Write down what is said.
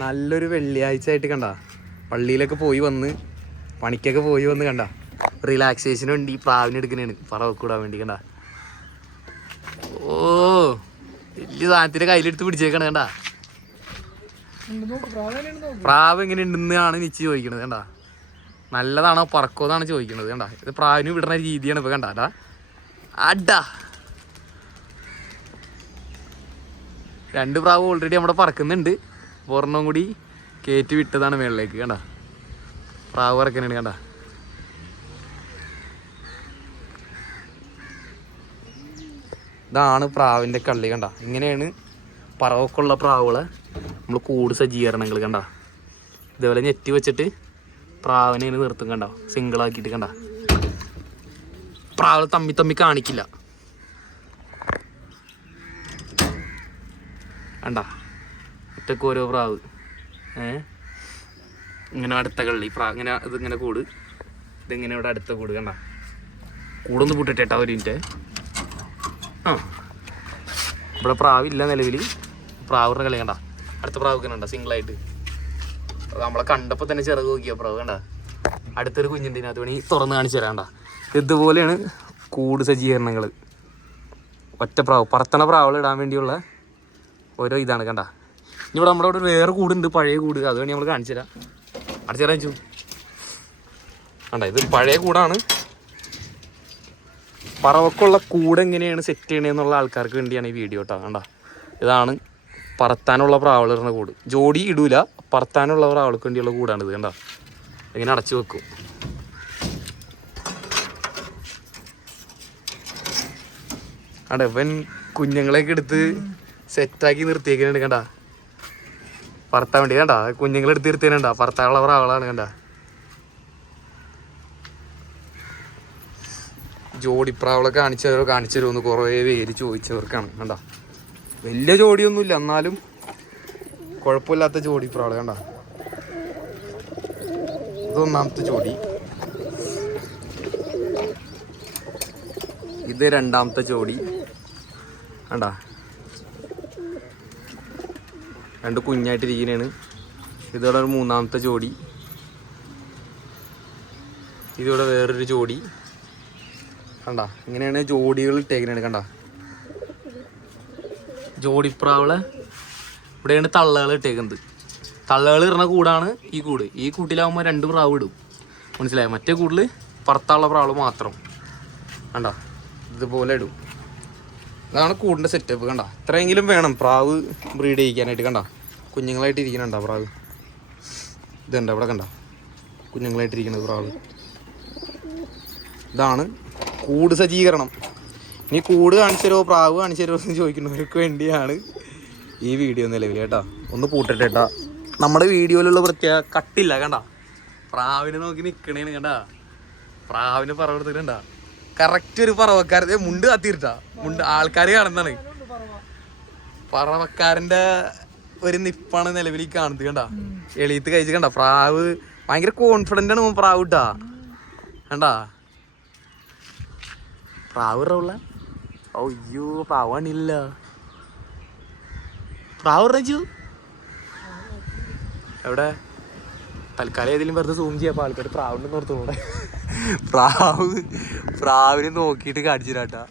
നല്ലൊരു വെള്ളിയാഴ്ച ആയിട്ട് കണ്ട പള്ളിയിലൊക്കെ പോയി വന്ന് പണിക്കൊക്കെ പോയി വന്ന് കണ്ട റിലാക്സേഷന് വേണ്ടി പ്രാവിനെ എടുക്കണേണ് പറവക്കൂടാൻ വേണ്ടി കണ്ട. ഓ വലിയ സാധനത്തിന്റെ കയ്യിലെടുത്ത് പിടിച്ചേക്കണ കണ്ട. പ്രാവ് എങ്ങനെ ഉണ്ടെന്നാണ് നിച്ച് ചോദിക്കണത് കണ്ട. നല്ലതാണോ പറക്കോന്നാണ് ചോദിക്കണത് കണ്ട. ഇത് പ്രാവിന് വിടുന്ന രീതിയാണ് ഇപ്പൊ കണ്ട. അടാ 2 പ്രാവ് ഓൾറെഡി നമ്മുടെ പറക്കുന്നുണ്ട്. ഒരെണ്ണം കൂടി കയറ്റി വിട്ടതാണ് മേളിലേക്ക് കണ്ട. പ്രാവ് പറക്കുന്നുണ്ട് കണ്ട. ഇതാണ് പ്രാവിൻ്റെ കള്ളി കണ്ട. ഇങ്ങനെയാണ് പറവൊക്കെയുള്ള പ്രാവുകളെ നമ്മൾ കൂട് സജ്ജീകരണങ്ങൾ കണ്ട. ഇതേപോലെ ഞെറ്റി വെച്ചിട്ട് പ്രാവിനെ ഇങ്ങനെ നിർത്തും കണ്ട. സിംഗിളാക്കിയിട്ട് കണ്ട. പ്രാവ് തമ്മി കാണിക്കില്ല കണ്ട. ഒറ്റക്ക് ഓരോ പ്രാവ് ഇങ്ങനെ അടുത്ത കള്ളി പ്രാവ് ഇങ്ങനെ ഇതിങ്ങനെ കൂട്. ഇതിങ്ങനെ ഇവിടെ അടുത്ത കൂട് കണ്ട. കൂടൊന്ന് പൂട്ടിട്ടേട്ടാ ഒരു മിനിറ്റ്. ഇവിടെ പ്രാവില്ല നിലവിൽ. പ്രാവിൻ്റെ കളി കണ്ട. അടുത്ത പ്രാവ് കണ്ട സിംഗിളായിട്ട്. നമ്മളെ കണ്ടപ്പോൾ തന്നെ ചിറക് നോക്കിയ പ്രാവ് കണ്ട. അടുത്തൊരു കുഞ്ഞുണ്ട്. അത് വേണമെങ്കിൽ തുറന്ന് കാണിച്ചു തരാണ്ട. ഇതുപോലെയാണ് കൂട് സജ്ജീകരണങ്ങൾ. ഒറ്റ പ്രാവ് പറത്തണ പ്രാവുകൾ ഇടാൻ വേണ്ടിയുള്ള ഓരോ ഇതാണ് കണ്ട. ഇനി ഇവിടെ നമ്മുടെ അവിടെ വേറെ കൂടുണ്ട്, പഴയ കൂട്. അത് വേണമെങ്കിൽ നമ്മൾ കാണിച്ചു തരാം. അടച്ചു തരാൻ വെച്ചു കണ്ട. ഇത് പഴയ കൂടാണ്. പറവക്കുള്ള കൂട് എങ്ങനെയാണ് സെറ്റ് ചെയ്യണമെന്നുള്ള ആൾക്കാർക്ക് വേണ്ടിയാണ് ഈ വീഡിയോ കേട്ടോ കണ്ട. ഇതാണ് പറത്താനുള്ള പ്രാവളിടുന്ന കൂട്. ജോഡി ഇടൂല, പറത്താനുള്ള പ്രാവൾക്ക് വേണ്ടിയുള്ള കൂടാണിത് കണ്ട. ഇങ്ങനെ അടച്ചു വെക്കും. കണ്ട ഇവൻ കുഞ്ഞുങ്ങളെയൊക്കെ എടുത്ത് സെറ്റാക്കി നിർത്തിയേക്കുന്നുണ്ട് കണ്ട. പറത്താൻ വേണ്ടി കണ്ട. കുഞ്ഞുങ്ങളെടുത്ത് നിർത്തിയണ്ട. പറത്താനുള്ള പ്രാവളാണ് കണ്ട. ജോഡിപ്രാവളെ കാണിച്ചു തരുമെന്ന് കുറേ പേര് ചോദിച്ചവർക്കാണ് കണ്ട. വലിയ ജോഡിയൊന്നുമില്ല, എന്നാലും കുഴപ്പമില്ലാത്ത ജോഡിപ്രാവള കണ്ട. ഇതൊന്നാമത്തെ ജോഡി, ഇത് രണ്ടാമത്തെ ജോഡി കണ്ട. 2 കുഞ്ഞായിട്ടിരിക്കുന്നതാണ്. ഇതോടെ ഒരു മൂന്നാമത്തെ ജോഡി. ഇതോടെ വേറൊരു ജോഡി കണ്ട. ഇങ്ങനെയാണ് ജോഡികൾ ഇട്ടേക്കുന്നത് കണ്ട. ജോഡിപ്രാവളെ ഇവിടെയാണ് തള്ളകൾ ഇട്ടേക്കുന്നത്. തള്ളകൾ ഇടുന്ന കൂടാണ് ഈ കൂട്. ഈ കൂട്ടിലാകുമ്പോൾ 2 പ്രാവ് ഇടും, മനസ്സിലായോ? മറ്റേ കൂട്ടിൽ പറത്താനുള്ള പ്രാവ് മാത്രം കണ്ട. ഇതുപോലെ ഇടും. ഇതാണ് കൂടിൻ്റെ സെറ്റപ്പ് കണ്ട. ഇത്രയെങ്കിലും വേണം പ്രാവ് ബ്രീഡ് ചെയ്യിക്കാനായിട്ട് കണ്ട. കുഞ്ഞുങ്ങളായിട്ട് ഇരിക്കണണ്ട പ്രാവ്. ഇതുണ്ട് അവിടെ കണ്ട, കുഞ്ഞുങ്ങളായിട്ടിരിക്കുന്നത് പ്രാവ്. ഇതാണ് കൂട് സജ്ജീകരണം. ഇനി കൂട് കാണിച്ചു തരുമോ പ്രാവ് കാണിച്ചു തരുമോ എന്ന് ചോദിക്കുന്നവർക്ക് വേണ്ടിയാണ് ഈ വീഡിയോ നിലവിൽ കേട്ടോ. ഒന്ന് പൂട്ടിട്ടേട്ടാ. നമ്മുടെ വീഡിയോയിലുള്ള പ്രത്യേക കട്ടില്ല കണ്ട. പ്രാവിനെ നോക്കി നിൽക്കണേന്ന് കണ്ട. പ്രാവിന് പറവെടുത്തിട്ടുണ്ട. കറക്റ്റ് ഒരു പറവക്കാരൻ്റെ മുണ്ട് കത്തിയിട്ടാ. മുണ്ട് ആൾക്കാർ കാണുന്നതാണ്. പറവക്കാരൻ്റെ ഒരു നിപ്പാണ് നിലവിൽ കാണുന്നത് കണ്ട. എളിയത്ത് കഴിച്ച് കണ്ട. പ്രാവ് ഭയങ്കര കോൺഫിഡൻ്റ് ആണ് പ്രാവ് ഇട്ടാ കണ്ട. പ്രാവ് ഇറവുള്ള അയ്യോ പ്രാവാണില്ല. പ്രാവ് ഇറച്ചു എവിടെ? തൽക്കാലം ഏതെങ്കിലും വെറുതെ സൂം ചെയ്യാം. ആൾക്കാർ പ്രാവുണ്ടെന്ന് ഓർത്തോടെ. പ്രാവിനെ നോക്കിയിട്ട് കാണിച്ചു തരാട്ടാ.